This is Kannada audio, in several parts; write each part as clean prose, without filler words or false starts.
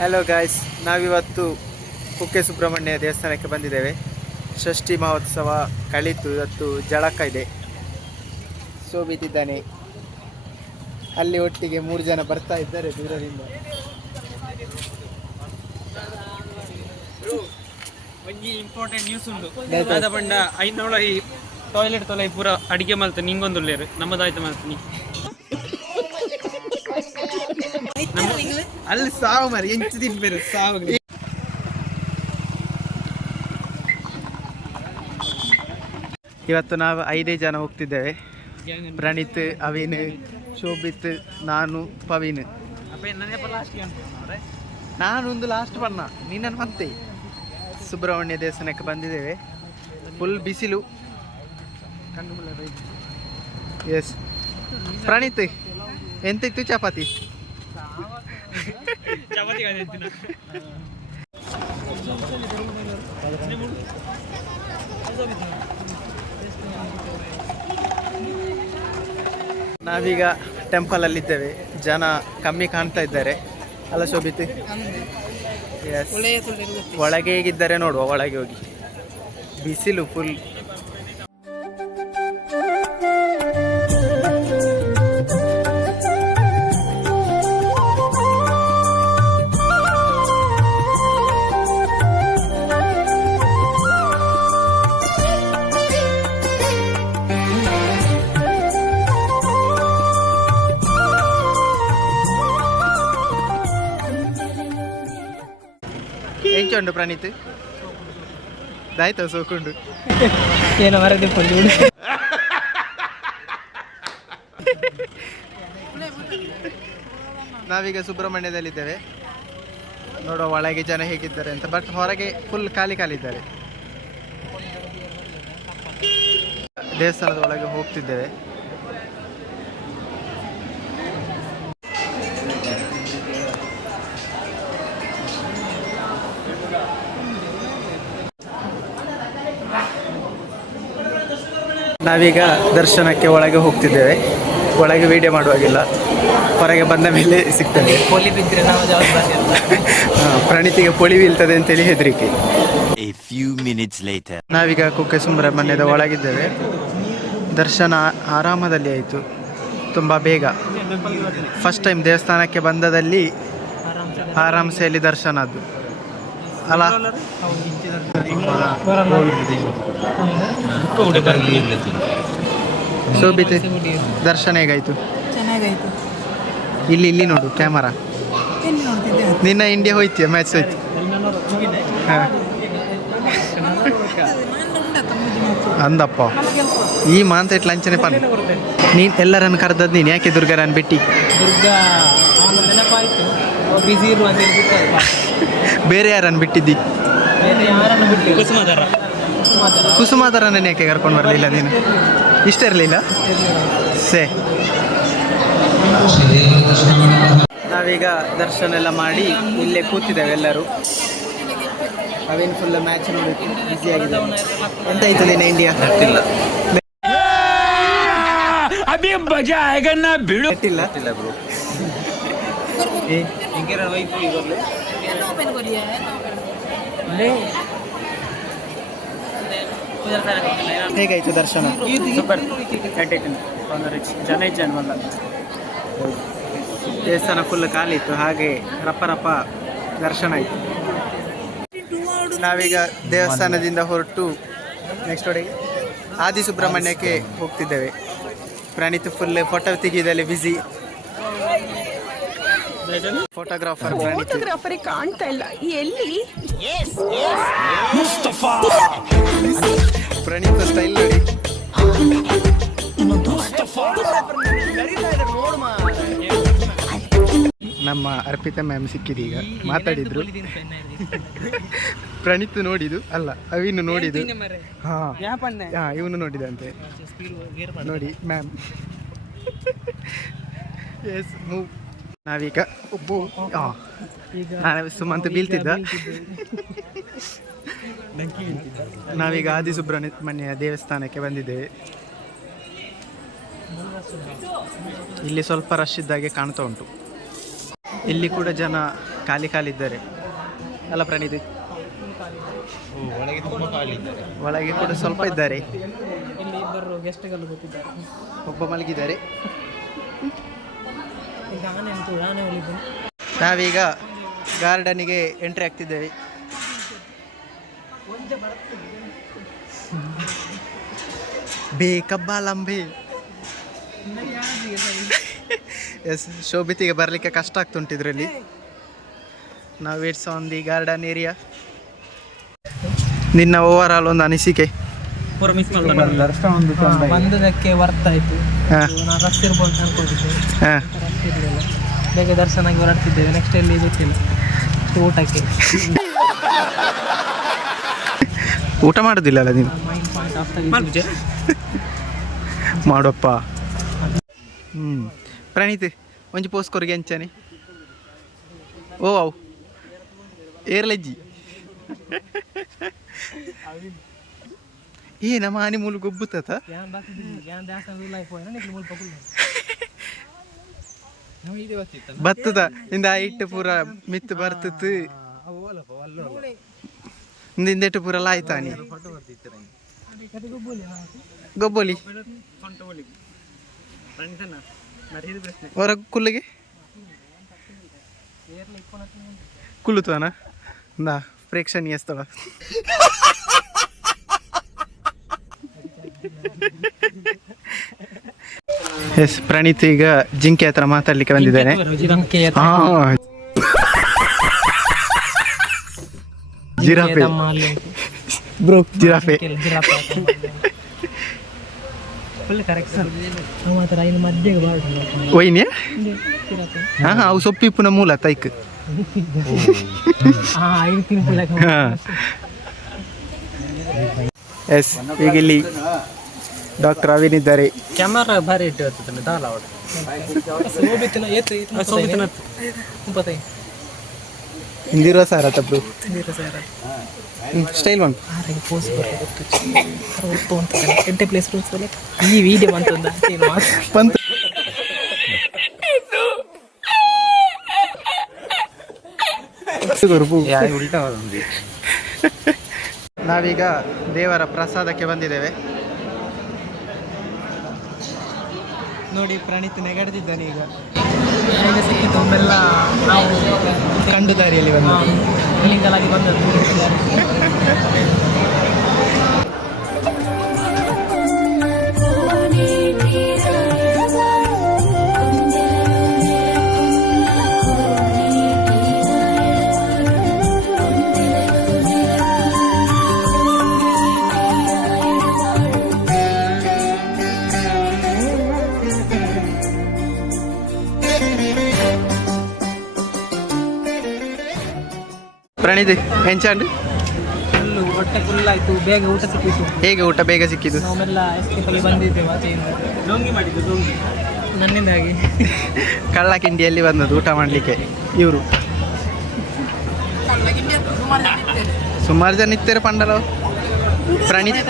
ಹಲೋ ಗಾಯ್ಸ್, ನಾವಿವತ್ತು ಕುಕ್ಕೆ ಸುಬ್ರಹ್ಮಣ್ಯ ದೇವಸ್ಥಾನಕ್ಕೆ ಬಂದಿದ್ದೇವೆ. ಷಷ್ಠಿ ಮಹೋತ್ಸವ ಕಳಿತು, ಇವತ್ತು ಜಳಕ ಇದೆ. ಶೋಭಿತಿದ್ದಾನೆ, ಅಲ್ಲಿ ಒಟ್ಟಿಗೆ 3 ಜನ ಬರ್ತಾ ಇದ್ದಾರೆ ದೂರದಿಂದ. ಒಂಜಿ ಇಂಪಾರ್ಟೆಂಟ್ ನ್ಯೂಸ್ ಉಂಟು. ಪಂಡ ಐನೋಳ ಈ ಟಾಯ್ಲೆಟ್ ತೊಲೈ ಪೂರ ಅಡಿಗೆ ಮಲ್ತ ನಿಂಗೊಂದುಳ್ಳೇರು ನಮ್ಮದಾಯ್ತು ಮಲ್ತೀನಿ ಅಲ್ಲಿ ಸಾವು ಮರಿ ಎಂಚು ತಿನ್ಬೇರು ಸಾವು. ಇವತ್ತು ನಾವು 5 ಜನ ಹೋಗ್ತಿದ್ದೇವೆ. ಪ್ರಣೀತ್, ಅವಿನ್, ಶೋಭಿತ್, ನಾನು, ಪವೀನ್. ನಾನೊಂದು ಲಾಸ್ಟ್ ಬಣ್ಣ, ನಿನ್ನನ್ನು ಮತ್ತೆ ಸುಬ್ರಹ್ಮಣ್ಯ ದೇವಸ್ಥಾನಕ್ಕೆ ಬಂದಿದ್ದೇವೆ. ಫುಲ್ ಬಿಸಿಲು. ಎಸ್ ಪ್ರಣೀತ್, ಎಂತಿತ್ತು ಚಪಾತಿ? ನಾವೀಗ ಟೆಂಪಲ್ ಅಲ್ಲಿದ್ದೇವೆ. ಜನ ಕಮ್ಮಿ ಕಾಣ್ತಾ ಇದ್ದಾರೆ ಅಲ್ಲ ಶೋಭಿತ್? ಒಳಗೆ ಹೇಗಿದ್ದಾರೆ ನೋಡುವ, ಒಳಗೆ ಹೋಗಿ. ಬಿಸಿಲು ಫುಲ್. ಎಂಚುಂಡು ಪ್ರಣೀತ್? ದಾಯ್ತ ಸೋಕುಂಡು ಏನೋ ಮರದಿ ನಾವೀಗ ಸುಬ್ರಹ್ಮಣ್ಯದಲ್ಲಿದ್ದೇವೆ. ನೋಡುವ ಒಳಗೆ ಜನ ಹೇಗಿದ್ದಾರೆ ಅಂತ. ಬಟ್ ಹೊರಗೆ ಫುಲ್ ಖಾಲಿ ಇದ್ದಾರೆ. ದೇವಸ್ಥಾನದ ಒಳಗೆ ಹೋಗ್ತಿದ್ದೇವೆ. ನಾವೀಗ ದರ್ಶನಕ್ಕೆ ಒಳಗೆ ಹೋಗ್ತಿದ್ದೇವೆ. ಒಳಗೆ ವಿಡಿಯೋ ಮಾಡುವಾಗಿಲ್ಲ, ಹೊರಗೆ ಬಂದ ಮೇಲೆ ಸಿಗ್ತದೆ. ಪೊಲಿ ಬಿದ್ದರೆ ನಾವು ಪ್ರಣೀತಿಗೆ ಪೊಳಿ ಬೀಳ್ತದೆ ಅಂತೇಳಿ ಹೆದರಿಕೆ. ನಾವೀಗ ಕುಕ್ಕೆ ಸುಬ್ರಹ್ಮಣ್ಯದ ಒಳಗಿದ್ದೇವೆ. ದರ್ಶನ ಆರಾಮದಲ್ಲಿ ಆಯಿತು, ತುಂಬ ಬೇಗ. ಫಸ್ಟ್ ಟೈಮ್ ದೇವಸ್ಥಾನಕ್ಕೆ ಬಂದದಲ್ಲಿ ಆರಾಮ್ಸೆಯಲ್ಲಿ ದರ್ಶನ ಅದು ಅಲ್ಲ. ಶೋಭಿತ್, ದರ್ಶನ ಹೇಗಾಯ್ತು? ಚೆನ್ನಾಗಾಯ್ತು. ಇಲ್ಲಿ ನೋಡು ಕ್ಯಾಮರಾ. ನಿನ್ನ ಇಂಡಿಯಾ ಹೋಯ್ತೀಯ, ಮ್ಯಾಚ್ ಹೋಯ್ತು. ಅಂದಪ್ಪ ಈ ಮಾಂತ ಇಟ್ಟು ಲಂಚನೆ ಪನ್. ನೀನು ಎಲ್ಲರನ್ನು ಕರೆದದ್ದು ನೀನು, ಯಾಕೆ ದುರ್ಗಾರನ್ನು ಬಿಟ್ಟು? ಬೇರೆ ಯಾರನ್ನು ಬಿಟ್ಟಿದ್ದಿ? ಕುಸುಮಾಧರನ್ನ ಯಾಕೆ ಕರ್ಕೊಂಡು ಬರಲಿಲ್ಲ ನೀನು? ಇಷ್ಟ ಇರಲಿಲ್ಲ ಸೇ. ನಾವೀಗ ದರ್ಶನ ಎಲ್ಲ ಮಾಡಿ ಇಲ್ಲೇ ಕೂತಿದ್ದೇವೆ ಎಲ್ಲರೂ. ಅವೇನು ಫುಲ್ ಮ್ಯಾಚ್ ನೋಡಿ ಬ್ಯುಸಿ ಆಗಿದೆ. ಎಂತಾಯ್ತು ನಿನ್ನ ಇಂಡಿಯಾ? ಇಲ್ಲ ಹೇಗಾಯ್ತು ದರ್ಶನ? ಸೂಪರ್. ಜನ ಜನವಲ್ಲ, ದೇವಸ್ಥಾನ ಫುಲ್ ಖಾಲಿ ಇತ್ತು, ಹಾಗೆ ರಪ್ಪ ದರ್ಶನ ಆಯಿತು. ನಾವೀಗ ದೇವಸ್ಥಾನದಿಂದ ಹೊರಟು ನೆಕ್ಸ್ಟ್ ಒಡೆಗೆ ಆದಿ ಸುಬ್ರಹ್ಮಣ್ಯಕ್ಕೆ ಹೋಗ್ತಿದ್ದೇವೆ. ಪ್ರಣೀತ್ ಫುಲ್ ಫೋಟೋ ತೆಗೆಯೋದಲ್ಲಿ ಬ್ಯುಸಿ. ಫೋಟೋಗ್ರಾಫರ್ ಕಾಣ್ತಾ ಇಲ್ಲ ಎಲ್ಲಿ? ಪ್ರಣೀತ್ ಸ್ಟೈಲ್ ನೋಡಿ. ನಮ್ಮ ಅರ್ಪಿತಾ ಮ್ಯಾಮ್ ಸಿಕ್ಕಿದೀಗ, ಮಾತಾಡಿದ್ರು. ಪ್ರಣೀತ್ ನೋಡಿದು ಅಲ್ಲ, ಅವಿನು ನೋಡಿದು. ಇವನು ನೋಡಿದಂತೆ ನೋಡಿ ಮ್ಯಾಮ್. S move. ನಾವೀಗ ಸುಮಂತ್ ಬೀಳ್ತಿದ್ದ. ನಾವೀಗ ಆದಿಸುಬ್ರಹ್ಮಣ್ಯ ದೇವಸ್ಥಾನಕ್ಕೆ ಬಂದಿದ್ದೇವೆ. ಇಲ್ಲಿ ಸ್ವಲ್ಪ ರಶ್ ಇದ್ದಾಗೆ ಕಾಣ್ತಾ ಉಂಟು. ಇಲ್ಲಿ ಕೂಡ ಜನ ಖಾಲಿದ್ದಾರೆ ಅಲ್ಲ ಪ್ರಣೀತ್? ಒಳಗೆ ಕೂಡ ಸ್ವಲ್ಪ ಇದ್ದಾರೆ. ಇಲ್ಲಿ ಇಬ್ಬರು ಗೆಸ್ಟ್ಗಳು ಗೊತ್ತಿದ್ದಾರೆ. ಒಬ್ಬ ಮಲಗಿದ್ದಾರೆ. ಈಗ ಆನೆ ಒಲಿದ್ದು. ನಾವೀಗ ಗಾರ್ಡನಿಗೆ ಎಂಟ್ರಿ ಆಗ್ತಿದ್ದೇವೆ. ಬೇಕಬ್ಬಾಲಂಬೆ. ಎಸ್, ಶೋಭಿತಿಗೆ ಬರಲಿಕ್ಕೆ ಕಷ್ಟ ಆಗ್ತುಂಟು ಇದರಲ್ಲಿ. ನಾವು it's on the garden area. ನಿನ್ನ ಓವರ್ ಆಲ್ ಒಂದು ಅನಿಸಿಕೆ? ಪೂರ ಮಿಸ್ ಬಂದದಕ್ಕೆ ವರ್ತ್ ಆಯಿತು. ನಾನು ರಶ್ ಇರ್ಬೋದು ಅನ್ಕೊಂಡಿದ್ದೆ, ರಶ್ ಇರಲಿಲ್ಲ. ಬೇಗ ದರ್ಶನ ಆಗಿ ಹೊರಡ್ತಿದ್ದೇವೆ. ನೆಕ್ಸ್ಟ್ ಎಲ್ಲಿ ಗೊತ್ತಿಲ್ಲ. ಊಟಕ್ಕೆ ಊಟ ಮಾಡೋದಿಲ್ಲ ಅಲ್ಲ ನೀನು? ಮಾಡಪ್ಪ. ಪ್ರಣೀತ್ ಒಂಜಿ ಪೋಸ್ಕೊರ್ಗೆ ಎಂಚಾನೆ ಓ ಅವು ಏರ್ಲಜ್ಜಿ ನಮ್ಮ ಆನೆ ಮೂಲು ಗೊಬ್ಬುತ್ತ ಬತ್ತದ ಇಂದ ಇಟ್ಟು ಪೂರ ಮಿತ್ತು ಬರ್ತತ್ತು ಇಂದೆಟ್ಟು ಪೂರ ಲಾಯ್ತಾನೆ ಗೊಬ್ಬೊಲಿ ಹೊರ ಕುಲ್ಲಿಗೆ ಕುಲ್ಲುತ್ತಾನ ನಾ ಪ್ರೇಕ್ಷಣೀಯ ಸ್ಥಳ. ಎಸ್, ಪ್ರಣೀತ್ ಈಗ ಜಿಂಕೆ ಹತ್ರ ಮಾತಾಡ್ಲಿಕ್ಕೆ ಬಂದಿದ್ದಾನೆ. ಜಿರಾಫೆ ಬ್ರೋ, ಜಿರಾಫೆ ಒಯ್ನೆ ಅವು ಸೊಪ್ಪಿಪ್ಪುನ ಮೂಲ ತೈಕ್. ಎಸ್, ಈಗ ಇಲ್ಲಿ ಡಾಕ್ಟರ್ ಅವಿನ್ ಇದ್ದಾರೆ. ಕ್ಯಾಮರಾ ಭಾರಿ ಇಟ್ಟು ಹಿಂದಿರೋ ಸಾರ ತಪ್ಪು ಸ್ಟೈಲ್ ಬಂತು. ಈ ವಿಡಿಯೋ ಬಂತು. ನಾವೀಗ ದೇವರ ಪ್ರಸಾದಕ್ಕೆ ಬಂದಿದ್ದೇವೆ. ನೋಡಿ, ಪ್ರಣೀತ್ ನೆಗಡ್ದಿದ್ದಾನೆ. ಈಗ ಸಿಕ್ಕಿದ್ದೆಲ್ಲ ನಾವು ಕಂಡು ದಾರಿಯಲ್ಲಿ ಇಲ್ಲಿಂದಲಾಗಿ ಬಂದದ್ದು. ಪ್ರಣೀತ್ ಎಂಚಾಂಡ್ ಫುಲ್ಲು ಹೊಟ್ಟೆ ಫುಲ್ ಆಯಿತು. ಬೇಗ ಊಟ ಸಿಕ್ಕಿತ್ತು. ಹೇಗೆ ಊಟ ಬೇಗ ಸಿಕ್ಕಿದ್ದು? ನಾವೆಲ್ಲ ಎಸ್ಕೇಪಲ್ಲಿ ಬಂದಿದ್ದೇವೆ ಆಚೆಯಿಂದ. ಡೋಂಗಿ ಮಾಡಿದ್ದು ಡೋಂಗಿ ನನ್ನಿಂದಾಗಿ. ಕಳ್ಳ ಕಿಂಡಿಯಲ್ಲಿ ಬಂದದ್ದು ಊಟ ಮಾಡಲಿಕ್ಕೆ ಇವರು. ಸುಮಾರು ಜನ ಇರ್ತಾರೆ ಪಂಡಲ.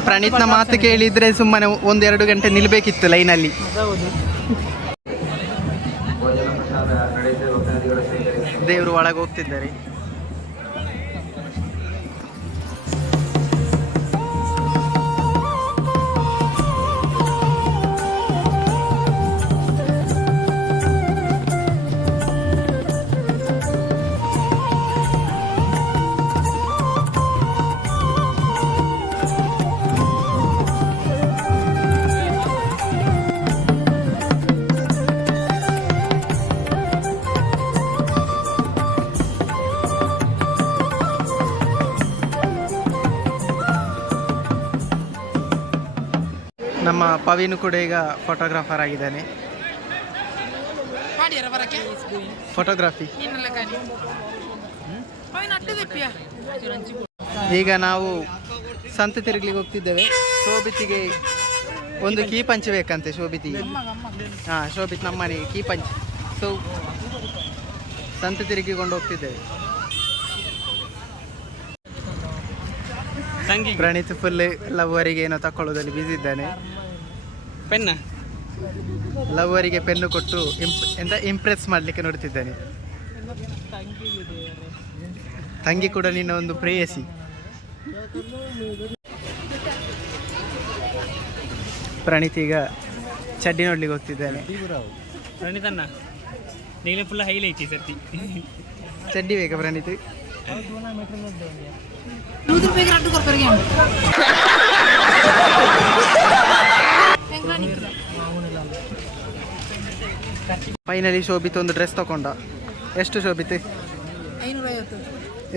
ಪ್ರಣೀತ್ನ ಮಾತು ಕೇಳಿದ್ರೆ ಸುಮ್ಮನೆ 1-2 ಗಂಟೆ ನಿಲ್ಬೇಕಿತ್ತು ಲೈನಲ್ಲಿ. ದೇವರು ಒಳಗೆ ಹೋಗ್ತಿದ್ದಾರೆ. ನಮ್ಮ ಪವೀನು ಕೂಡ ಈಗ ಫೋಟೋಗ್ರಾಫರ್ ಆಗಿದ್ದಾನೆ. ಫೋಟೋಗ್ರಫಿ. ಈಗ ನಾವು ಸಂತೆ ತಿರುಗ್ಲಿಕ್ಕೆ ಹೋಗ್ತಿದ್ದೇವೆ. ಶೋಭಿತಿಗೆ ಒಂದು ಕೀ ಪಂಚ್ ಬೇಕಂತೆ. ಶೋಭಿತಿಗೆ ಶೋಭಿತ್ ನಮ್ಮನೆಗೆ ಕೀ ಪಂಚ್. ಸೊ ಸಂತೆ ತಿರುಗಿಕೊಂಡು ಹೋಗ್ತಿದ್ದೇವೆ. ಪ್ರಣೀತ್ ಫುಲ್ ಲವ್ವರಿಗೆ ಏನೋ ತಕೊಳ್ಳೋದಲ್ಲಿ ಬ್ಯುಸಿ ಇದ್ದಾನೆ. ಪೆನ್ನ ಲವ್ವರಿಗೆ ಪೆನ್ನು ಕೊಟ್ಟು ಇಂಪ್ರೆಸ್ ಮಾಡಲಿಕ್ಕೆ ನೋಡ್ತಿದ್ದಾನೆ. ತಂಗಿ ಕೂಡ ನಿನ್ನ ಒಂದು ಪ್ರೇಯಸಿ. ಪ್ರಣೀತ್ ಈಗ ಚಡ್ಡಿ ನೋಡ್ಲಿಕ್ಕೆ ಹೋಗ್ತಿದ್ದಾನೆ. ಪ್ರಣೀತ್ ಅಣ್ಣ ನೀವೇ ಫುಲ್ ಹೈಲೈಟ್ ಈ ಸರ್ತಿ. ಚಡ್ಡಿ ಬೇಕಾ ಪ್ರಣೀತ್? ಫೈನಲಿ ಶೋಭಿತ್ ಒಂದು ಡ್ರೆಸ್ ತಗೊಂಡ. ಎಷ್ಟು ಶೋಭಿತ್? 550.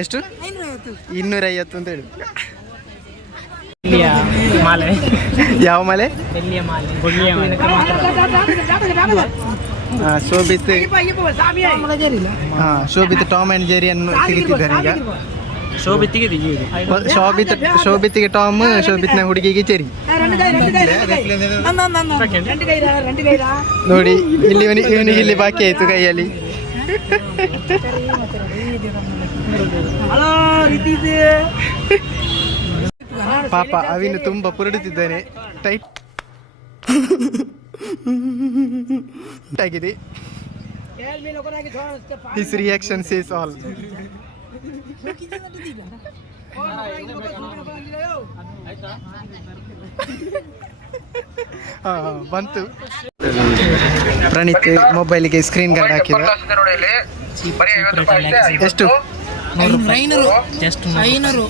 ಎಷ್ಟು? 550. 250 ಅಂತ ಹೇಳಿ. ಮಾಲೆ ಯಾವ ಮಾಲೆ? ಬೆಳ್ಳಿಯ ಮಾಲೆ. ಶೋಭಿತ್ ಶೋಭಿತ್ ಟಾಮ್ ಆ್ಯಂಡ್ ಜೆರಿಯನ್ನು ತೆಗಿತಿದ್ದಾನೆ ಈಗ. ಶೋಭಿತ್ಗೆ ಟಾಮ್, ಶೋಭಿತ್ನ ಹುಡುಗಿಗೆ ಚೆರಿ. ನೋಡಿ ಇಲ್ಲಿ ಇವನಿಗೆ ಇಲ್ಲಿ ಬಾಕಿ ಆಯ್ತು ಕೈಯಲ್ಲಿ. ಪಾಪ ಅವಿನು ತುಂಬಾ ಪುರಡುತ್ತಿದ್ದಾನೆ. ಟೈಟ್ ಆಗಿದೆ. His reaction says all. ಬಂತು. ಪ್ರಣೀತ್ ಮೊಬೈಲಿಗೆ ಸ್ಕ್ರೀನ್ ಗಾರ್ಡ್ ಹಾಕಿದ. ಎಷ್ಟು? 500.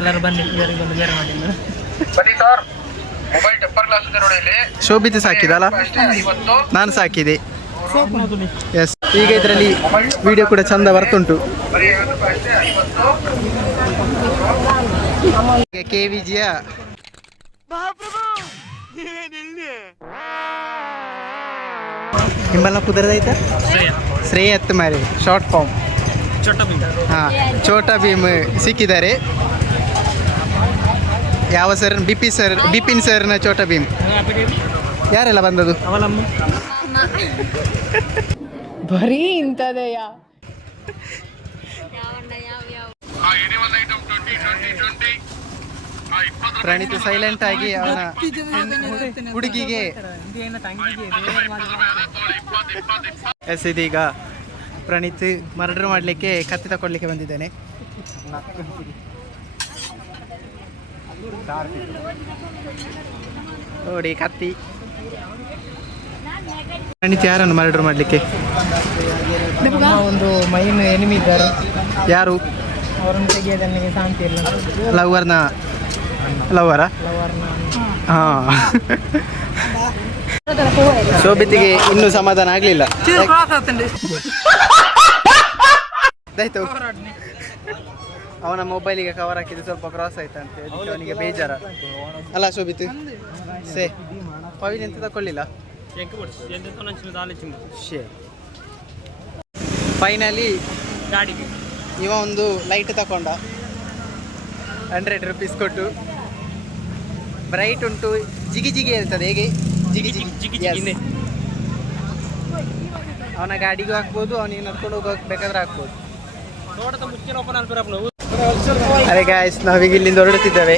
ಎಲ್ಲರೂ ಬನ್ನಿ, ಬೇರೆ ಮಾಡಿಲ್ಲ. ಶೋಭಿತ್ ಸಾಕಿದಲ್ಲ, ನಾನು ಸಾಕಿದೆ. ಎಸ್, ಈಗ ಇದರಲ್ಲಿ ವಿಡಿಯೋ ಕೂಡ ಚಂದ ಬರ್ತುಂಟು. KVGಯ ನಿಮ್ಮಲ್ಲ ಕುದುರದೈತ ಶ್ರೇಯತ್ ಮಾರಿ ಶಾರ್ಟ್ ಫಾರ್ಮ್. ಹಾಂ, ಛೋಟಾ ಭೀಮ್ ಸಿಕ್ಕಿದ್ದಾರೆ. ಯಾವ ಸರ್? ಬಿಪಿನ್ ಸರ್ನ ಛೋಟಾ ಭೀಮ್. ಯಾರೆಲ್ಲ ಬಂದದ್ದು? ಬರೀ ಇಂಥದೆಯಾ? ಪ್ರಣೀತ್ ಸೈಲೆಂಟ್ ಆಗಿ ಅವನ ಹುಡುಗಿಗೆ ಎಸ್. ಇದೀಗ ಪ್ರಣೀತ್ ಮರ್ಡರ್ ಮಾಡಲಿಕ್ಕೆ ಕತ್ತಿ ತಗೊಳ್ಳಿಕ್ಕೆ ಬಂದಿದ್ದೇನೆ. ನೋಡಿ ಕತ್ತಿ. ಪ್ರಣೀತ್ ಯಾರನ್ನು ಮರ್ಡರ್ ಮಾಡಲಿಕ್ಕೆ? ಒಂದು ಮೈನ್ ಎನಿಮಿ ಇದ್ದಾರೆ. ಯಾರು? ಅವರನ್ನು ತೆಗೆಯೋದು ನನಗೆ ಶಾಂತಿ ಇಲ್ಲ. ಲವರ? ಹಾಂ. ಶೋಭಿತಿಗೆ ಇನ್ನೂ ಸಮಾಧಾನ ಆಗಲಿಲ್ಲ. ಆಯ್ತು, ಅವನ ಮೊಬೈಲಿಗೆ ಕವರ್ ಹಾಕಿದ್ದು ಸ್ವಲ್ಪ ಕ್ರಾಸ್ ಆಯ್ತಂತೆ, ಅದಕ್ಕೆ ಅವನಿಗೆ ಬೇಜಾರ ಅಲ್ಲ ಶೋಭಿತ್? ಪವಿನ್ ಎಂತ ತಗೊಳ್ಳಿಲ್ಲ. ಫೈನಲಿ ಇವ ಒಂದು ಲೈಟ್ ತಗೊಂಡ 100 ರೂಪೀಸ್ ಕೊಟ್ಟು. ಬ್ರೈಟ್ ಉಂಟು, ಜಿಗಿ ಜಿಗಿ ಹೇಳ್ತದೆ. ಹೇಗೆ? ಜಿಗಿ ಜಿಗಿ. ಅವನ ಗಾಡಿಗೂ ಹಾಕ್ಬೋದು, ಅವನಿಗೆ ನಡ್ಕೊಂಡು ಹೋಗಬೇಕಾದ್ರೆ ಹಾಕ್ಬೋದು. ಅರೆ ಗಾಯ್ಸ್, ನಾವೀಗ ಇಲ್ಲಿಂದ ಹೊರಡುತ್ತಿದ್ದೇವೆ.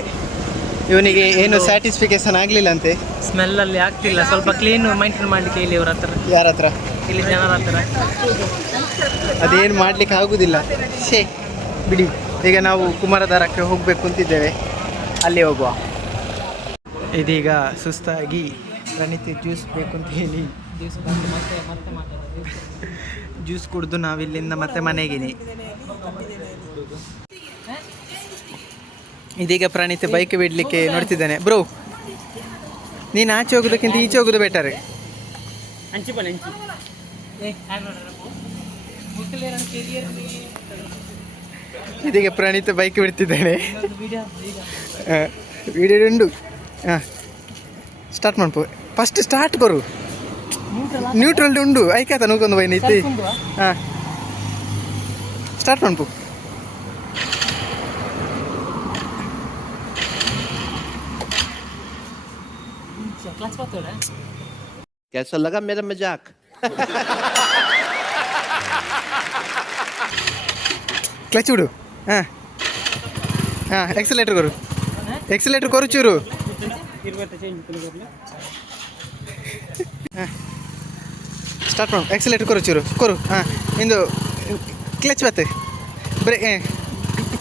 ಇವನಿಗೆ ಏನು ಸ್ಯಾಟಿಸ್ಫಿಕೇಶನ್ ಆಗಲಿಲ್ಲ ಅಂತೆ. ಸ್ಮೆಲ್ಲಲ್ಲಿ ಆಗ್ತಿಲ್ಲ, ಸ್ವಲ್ಪ ಕ್ಲೀನ್ ಮೈಂಟೈನ್ ಮಾಡಲಿಕ್ಕೆ ಇಲ್ಲಿ ಅವ್ರ ಹತ್ರ. ಯಾರ ಹತ್ರ? ಇಲ್ಲಿ ಜನರ ಹತ್ರ. ಅದೇನು ಮಾಡಲಿಕ್ಕೆ ಆಗುವುದಿಲ್ಲ. ಬಿಡಿ. ಈಗ ನಾವು ಕುಮಾರಧಾರಕ್ಕೆ ಹೋಗಬೇಕು ಅಂತಿದ್ದೇವೆ, ಅಲ್ಲಿ ಹೋಗುವ. ಇದೀಗ ಸುಸ್ತಾಗಿ ಪ್ರಣೀತ್ ಜ್ಯೂಸ್ ಬೇಕು ಅಂತ ಹೇಳಿ ಜ್ಯೂಸ್ ಕುಡಿದು ನಾವಿಲ್ಲಿಂದ ಮತ್ತೆ ಮನೆಗಿನಿ. ಇದೀಗ ಪ್ರಣೀತ್ ಬೈಕ್ ಬಿಡಲಿಕ್ಕೆ ನೋಡ್ತಿದ್ದಾನೆ. ಬ್ರೋ, ನೀನು ಆಚೆ ಹೋಗೋದಕ್ಕಿಂತ ಈಚೆ ಹೋಗೋದು ಬೆಟರ್. ಇದೀಗ ಪ್ರಣೀತ್ ಬೈಕ್ ಬಿಡ್ತಿದ್ದಾನೆ. ವಿಡಿಯೋ ಉಂಡು. ಹಾಂ, ಸ್ಟಾರ್ಟ್ ಮಾಡ್ಬೋ. ಫಸ್ಟ್ ಸ್ಟಾರ್ಟ್ ಕೊರು. ನ್ಯೂಟ್ರಲ್ ಉಂಡು ಐಕಾತ ನೂಕೊಂದು ಬೈನೈತಿ. ಹಾಂ, ಸ್ಟಾರ್ಟ್ ಮಾಡ್ಬೋ. कैसा लगा मेरा मजाक? ಕ್ಲಚ್ ಬಿಡು. ಹಾಂ ಹಾಂ ಎಕ್ಸಲೇಟರ್ ಕೊರು, ಎಕ್ಸಲೇಟರ್ ಕೊರು ಚೂರು. ಹಾಂ ಸ್ಟಾರ್ಟ್ ಮಾಡು, ಎಕ್ಸಲೇಟರ್ ಕೊರು ಚೂರು ಕೊರು. ಹಾಂ ಇಂದು ಕ್ಲಚ್ ಬತ್ತೆ ಬ್ರೇ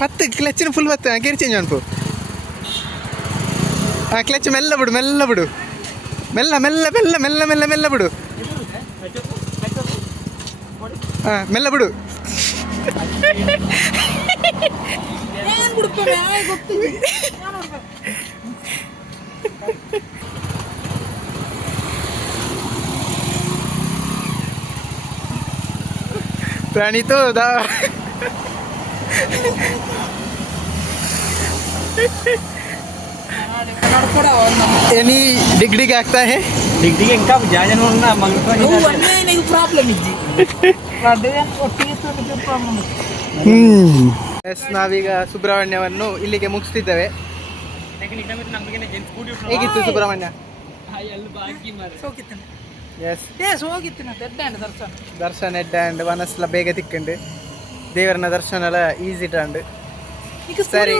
ಪತ್ತು ಕ್ಲಚ್ಚಿನ ಫುಲ್ ಬತ್ತೆ. ಗೇರ್ ಚೇಂಜ್ ಅನ್ಪು. ಹಾಂ ಕ್ಲಚ್ ಮೆಲ್ಲ ಬಿಡು, ಮೆಲ್ಲ ಬಿಡು, ಮೆಲ್ಲ ಮೆಲ್ಲ ಮೆಲ್ಲ ಮೆಲ್ಲ ಮೆಲ್ಲ ಮೆಲ್ಲ ಬಿಡು. ಹಾಂ ಮೆಲ್ಲ ಬಿಡು. ಪ್ರಾಣಿ ತೋ ದಾ ಎನಿ ಡಿಗ್ಡಿಗೆ ಆಗ್ತಾ ಹೇ ಡಿಗ್ರಿಗೆ ఇంకా జాజన ఉన్నా మంగతో నీకు ప్రాబ్లం ఇచ్చి ಒಟ್ಟಿಗೆ ಪ್ರಾಬ್ಲಮ್. ಎಸ್ ನಾವೀಗ ಸುಬ್ರಹ್ಮಣ್ಯವನ್ನು ಇಲ್ಲಿಗೆ ಮುಗಿಸ್ತಿದ್ದೇವೆ. ಹೇಗಿತ್ತು ಸುಬ್ರಹ್ಮಣ್ಯ? ಎಸ್ ಹೋಗಿತ್ತಿನ ದರ್ಶನ ಎಡ್ಡ ಆ್ಯಂಡ್ ಮನಸ್ಸೆಲ್ಲ ಬೇಗ ತಿಕ್ಕಂಡು ದೇವರನ್ನ ದರ್ಶನ ಎಲ್ಲ ಈಸಿ ಟಾಂಡು. ಸರಿ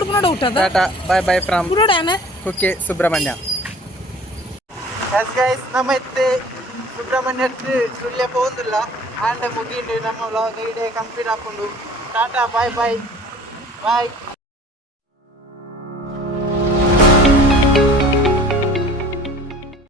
tata bye bye from Kukke Subrahmanya. Yes guys ನಮ್ಮೈತೆ ಸುಬ್ರಹ್ಮಣ್ಯಕ್ಕೆ ಸುಳ್ಯ ಪೋಂದಿಲ್ಲ ಆಂಡ ಮುಗಿಂಡು ನಮ್ಮ ವ್ಲಾಗ್ ಇಡೇ ಕಂಪ್ಲೀಟ್ ಹಾಕೊಂಡು ಟಾಟಾ ಬಾಯ್ ಬಾಯ್ ಬಾಯ್.